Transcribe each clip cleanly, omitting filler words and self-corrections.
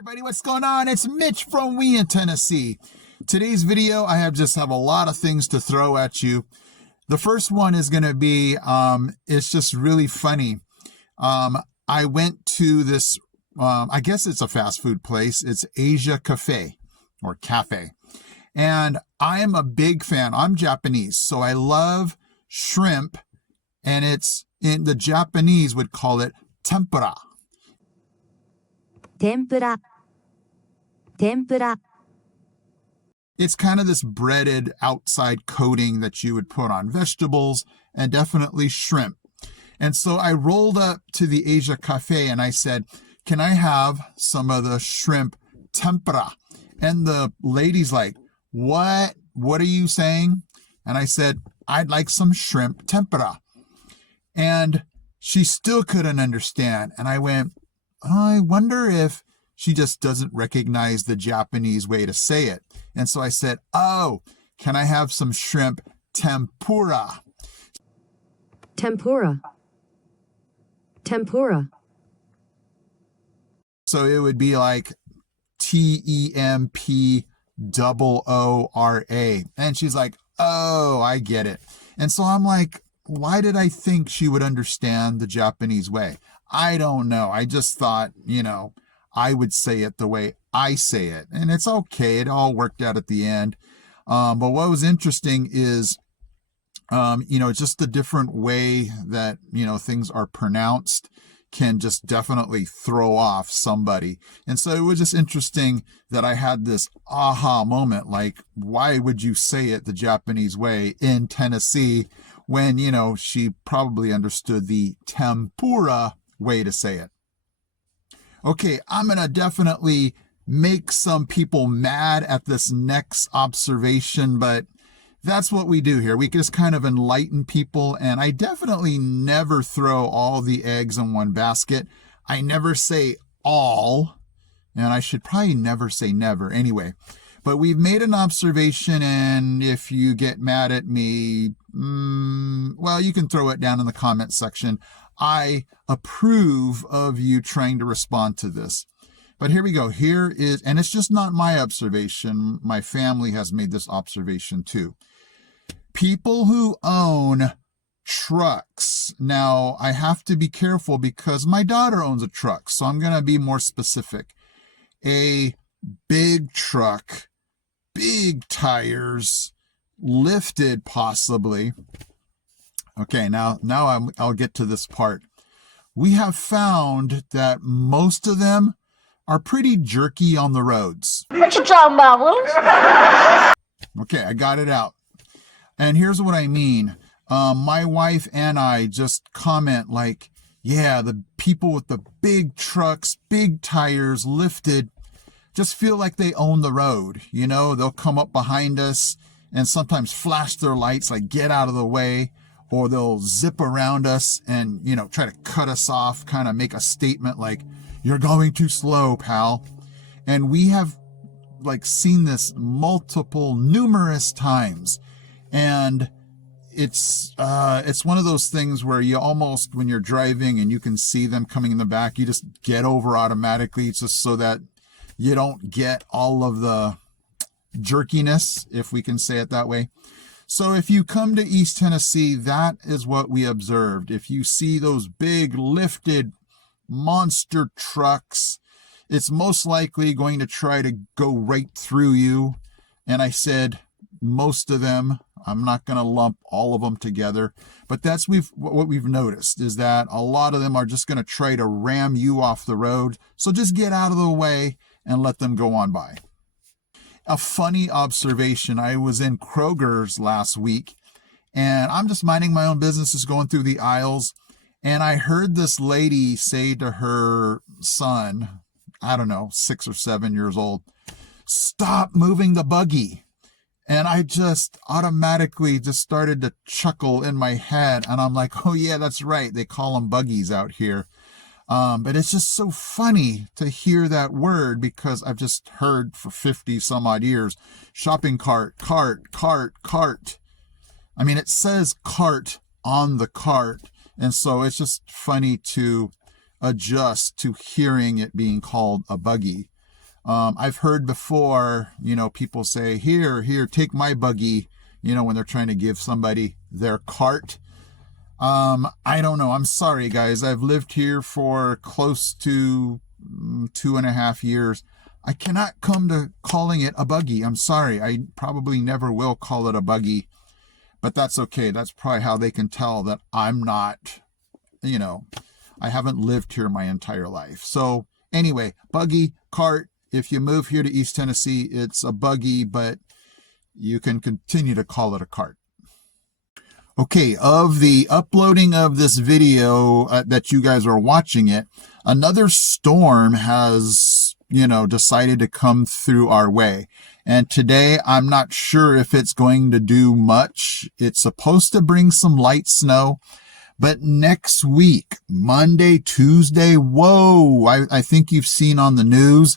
everybody, what's going on? It's Mitch from We in Tennessee. Today's video, I have a lot of things to throw at you. The first one is going to be, it's just really funny. I went to this, I guess it's a fast food place. It's Asia Cafe or Cafe. And I am a big fan. I'm Japanese, so I love shrimp, and it's in the Japanese would call it tempura. Tempura. Tempura. It's kind of this breaded outside coating that you would put on vegetables and definitely shrimp. And so I rolled up to the Asia Cafe and I said, can I have some of the shrimp tempura? And the lady's like, what? What are you saying? And I said, I'd like some shrimp tempura. And she still couldn't understand. And I went, I wonder if she just doesn't recognize the Japanese way to say it. And so I said, oh, can I have some shrimp tempura? Tempura. Tempura. So it would be like TEMPOORA. And she's like, oh, I get it. And so I'm like, why did I think she would understand the Japanese way? I don't know. I just thought, I would say it the way I say it. And it's okay. It all worked out at the end. But what was interesting is, just the different way that, things are pronounced can just definitely throw off somebody. And so it was just interesting that I had this aha moment, like, why would you say it the Japanese way in Tennessee when, she probably understood the tempura way to say it. Okay, I'm going to definitely make some people mad at this next observation, but that's what we do here. We just kind of enlighten people, and I definitely never throw all the eggs in one basket. I never say all, and I should probably never say never anyway. But we've made an observation, and if you get mad at me, well, you can throw it down in the comment section. I approve of you trying to respond to this. But here we go. Here is, and it's just not my observation. My family has made this observation too. People who own trucks. Now, I have to be careful because my daughter owns a truck, so I'm going to be more specific. A big truck, big tires, lifted possibly. Okay, now I'll get to this part. We have found that most of them are pretty jerky on the roads. What you talking about, Willis? Okay, I got it out. And here's what I mean. My wife and I just comment like, yeah, the people with the big trucks, big tires, lifted, just feel like they own the road. They'll come up behind us and sometimes flash their lights like, get out of the way. Or they'll zip around us and, try to cut us off, kind of make a statement like, you're going too slow, pal. And we have seen this numerous times. And it's one of those things where you almost, when you're driving and you can see them coming in the back, you just get over automatically just so that you don't get all of the jerkiness, if we can say it that way. So if you come to East Tennessee, that is what we observed. If you see those big lifted monster trucks, it's most likely going to try to go right through you. And I said, most of them, I'm not going to lump all of them together, but that's what we've noticed is that a lot of them are just going to try to ram you off the road. So just get out of the way and let them go on by. A funny observation. I was in Kroger's last week and I'm just minding my own business, just going through the aisles. And I heard this lady say to her son, I don't know, 6 or 7 years old, stop moving the buggy. And I just automatically just started to chuckle in my head. And I'm like, oh yeah, that's right. They call them buggies out here. But it's just so funny to hear that word because I've just heard for 50 some odd years, shopping cart, cart, cart, cart. I mean, it says cart on the cart. And so it's just funny to adjust to hearing it being called a buggy. I've heard before, people say, here, take my buggy, when they're trying to give somebody their cart. I don't know. I'm sorry, guys. I've lived here for close to 2.5 years. I cannot come to calling it a buggy. I'm sorry. I probably never will call it a buggy, but that's okay. That's probably how they can tell that I'm not, I haven't lived here my entire life. So anyway, buggy, cart. If you move here to East Tennessee, it's a buggy, but you can continue to call it a cart. Okay, of the uploading of this video that you guys are watching it, another storm has, decided to come through our way. And today, I'm not sure if it's going to do much. It's supposed to bring some light snow. But next week, Monday, Tuesday, whoa, I think you've seen on the news,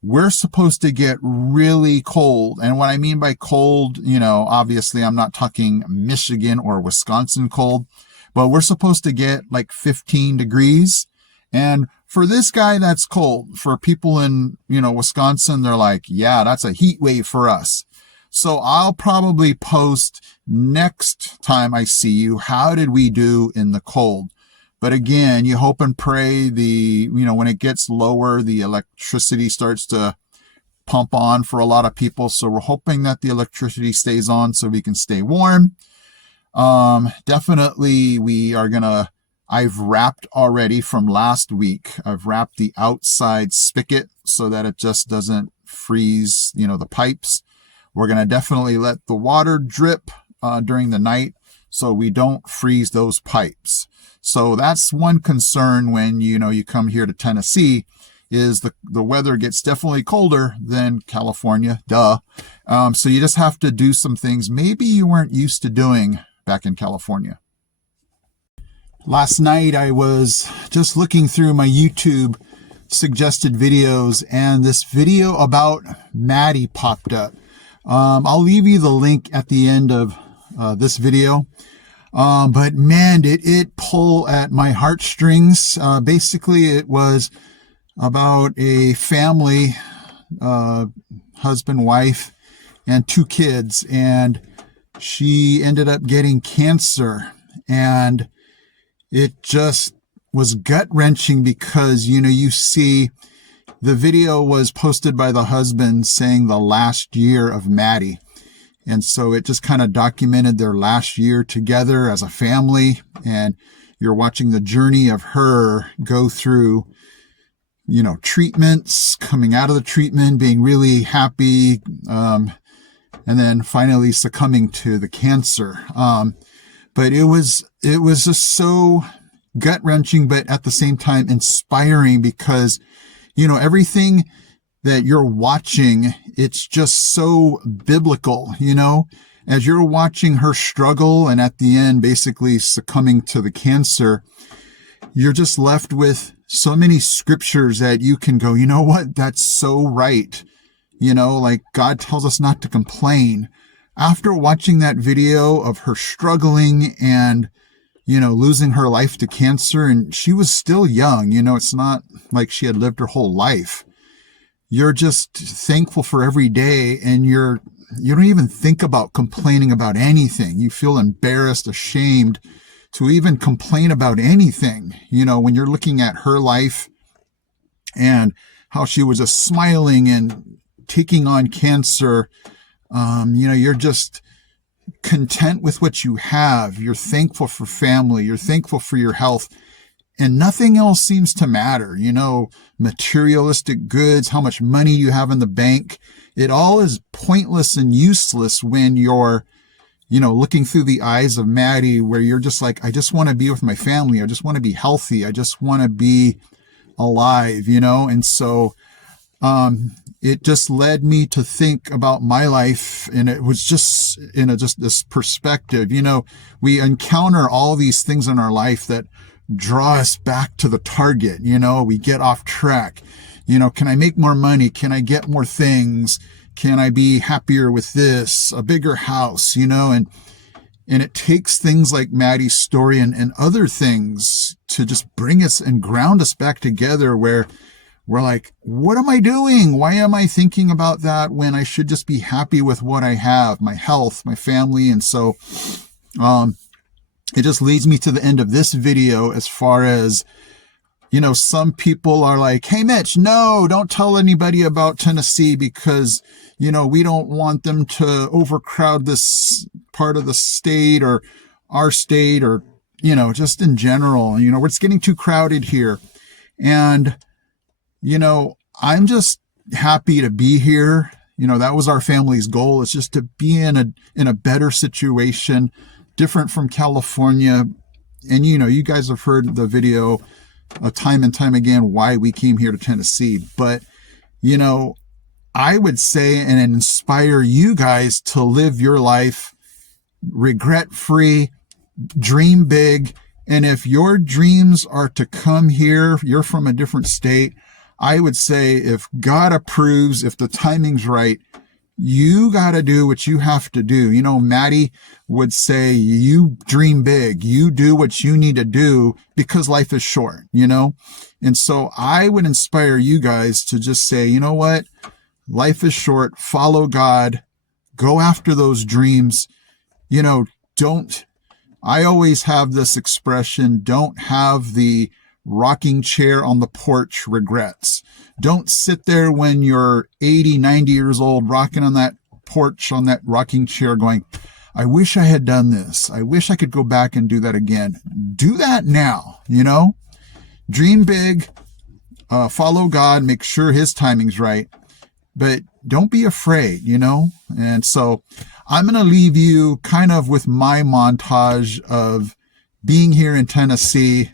we're supposed to get really cold. And what I mean by cold, obviously I'm not talking Michigan or Wisconsin cold, but we're supposed to get like 15 degrees. And for this guy, that's cold. For people in, Wisconsin, they're like, yeah, that's a heat wave for us. So I'll probably post next time I see you, how did we do in the cold? But again, you hope and pray when it gets lower, the electricity starts to pump on for a lot of people. So we're hoping that the electricity stays on so we can stay warm. Definitely I've wrapped already from last week. I've wrapped the outside spigot so that it just doesn't freeze, the pipes. We're going to definitely let the water drip during the night so we don't freeze those pipes. So that's one concern when, you come here to Tennessee is the weather gets definitely colder than California. Duh. So you just have to do some things maybe you weren't used to doing back in California. Last night I was just looking through my YouTube suggested videos and this video about Maddy popped up. I'll leave you the link at the end of this video. But man, did it pull at my heartstrings. Basically, it was about a family, husband, wife, and 2 kids. And she ended up getting cancer. And it just was gut-wrenching because, you see the video was posted by the husband saying the last year of Maddy. And so it just kind of documented their last year together as a family. And you're watching the journey of her go through, treatments, coming out of the treatment, being really happy, and then finally succumbing to the cancer. But it was just so gut-wrenching, but at the same time inspiring because, everything that you're watching, it's just so biblical, as you're watching her struggle and at the end basically succumbing to the cancer, you're just left with so many scriptures that you can go, you know what, that's so right. Like God tells us not to complain. After watching that video of her struggling and, losing her life to cancer, and she was still young, it's not like she had lived her whole life. You're just thankful for every day, and you don't even think about complaining about anything. You feel embarrassed, ashamed to even complain about anything. When you're looking at her life and how she was just smiling and taking on cancer, you're just content with what you have. You're thankful for family. You're thankful for your health. And nothing else seems to matter, materialistic goods, how much money you have in the bank. It all is pointless and useless when you're, looking through the eyes of Maddy, where you're just like, I just want to be with my family. I just want to be healthy. I just want to be alive, And so, it just led me to think about my life. And it was just, just this perspective, we encounter all these things in our life that draw us back to the target. We get off track. Can I make more money? Can I get more things? Can I be happier with this? A bigger house, and it takes things like Maddy's story and other things to just bring us and ground us back together where we're like, what am I doing? Why am I thinking about that when I should just be happy with what I have, my health, my family? And so it just leads me to the end of this video as far as, some people are like, hey, Mitch, no, don't tell anybody about Tennessee because, we don't want them to overcrowd this part of the state or our state or, just in general, it's getting too crowded here. And, I'm just happy to be here. That was our family's goal. It's just to be in a better situation, different from California. And, you guys have heard the video time and time again why we came here to Tennessee. But, I would say and inspire you guys to live your life regret-free, dream big. And if your dreams are to come here, you're from a different state, I would say if God approves, if the timing's right, you got to do what you have to do. Maddy would say, you dream big, you do what you need to do because life is short, And so I would inspire you guys to just say, you know what? Life is short. Follow God. Go after those dreams. I always have this expression, don't have the rocking chair on the porch regrets. Don't sit there when you're 80, 90 years old, rocking on that porch, on that rocking chair going, I wish I had done this. I wish I could go back and do that again. Do that now, Dream big, follow God, make sure his timing's right, but don't be afraid, And so I'm going to leave you kind of with my montage of being here in Tennessee.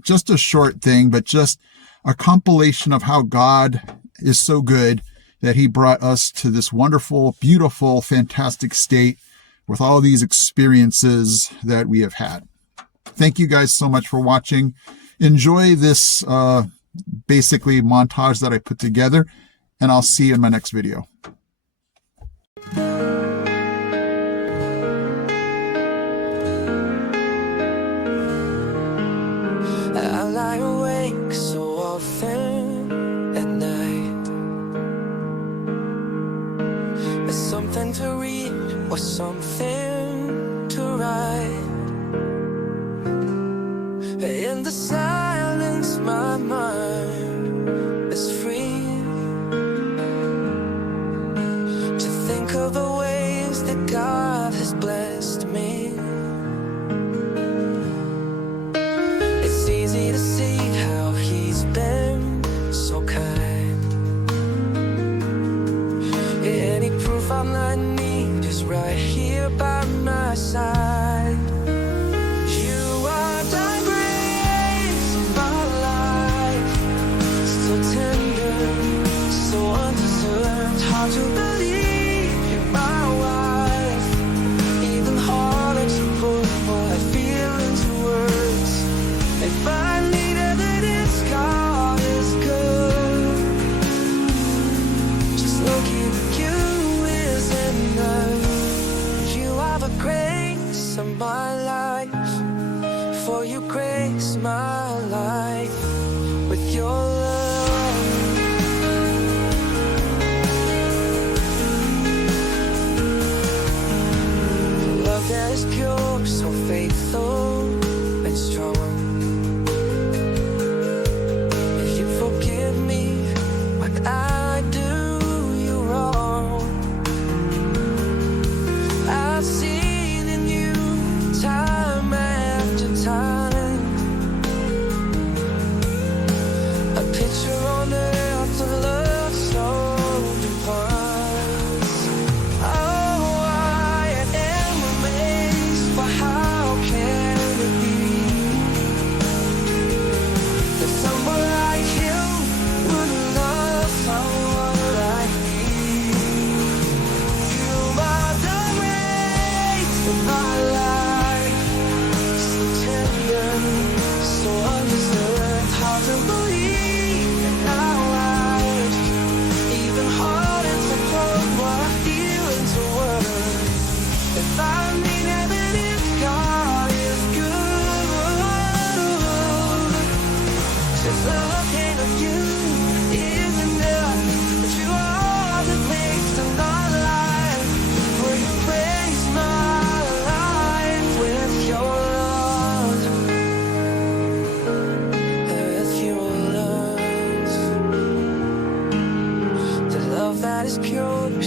Just a short thing, but just a compilation of how God is so good that he brought us to this wonderful, beautiful, fantastic state with all these experiences that we have had. Thank you guys so much for watching. Enjoy this basically montage that I put together, and I'll see you in my next video. I lie awake so often at night. There's something to read or something to write. In the silence, my mind is free to think of the ways that God has blessed me. It's easy to see how he's been so kind. Any proof I'm not need is right here by my side. You are the grace of my life, so tender, so undeserved. Hard to believe you're my wife, even harder to put what I feel into words. If I need evidence, God is good. Just looking at you is enough. You are the grace of my life, for you grace my life with your love. Love that is pure, so faithful and strong. If you forgive me when I do you wrong, I've seen in you time after time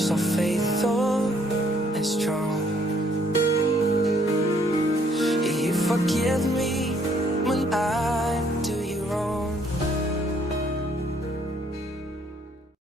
so faithful and strong. You forgive me when I'm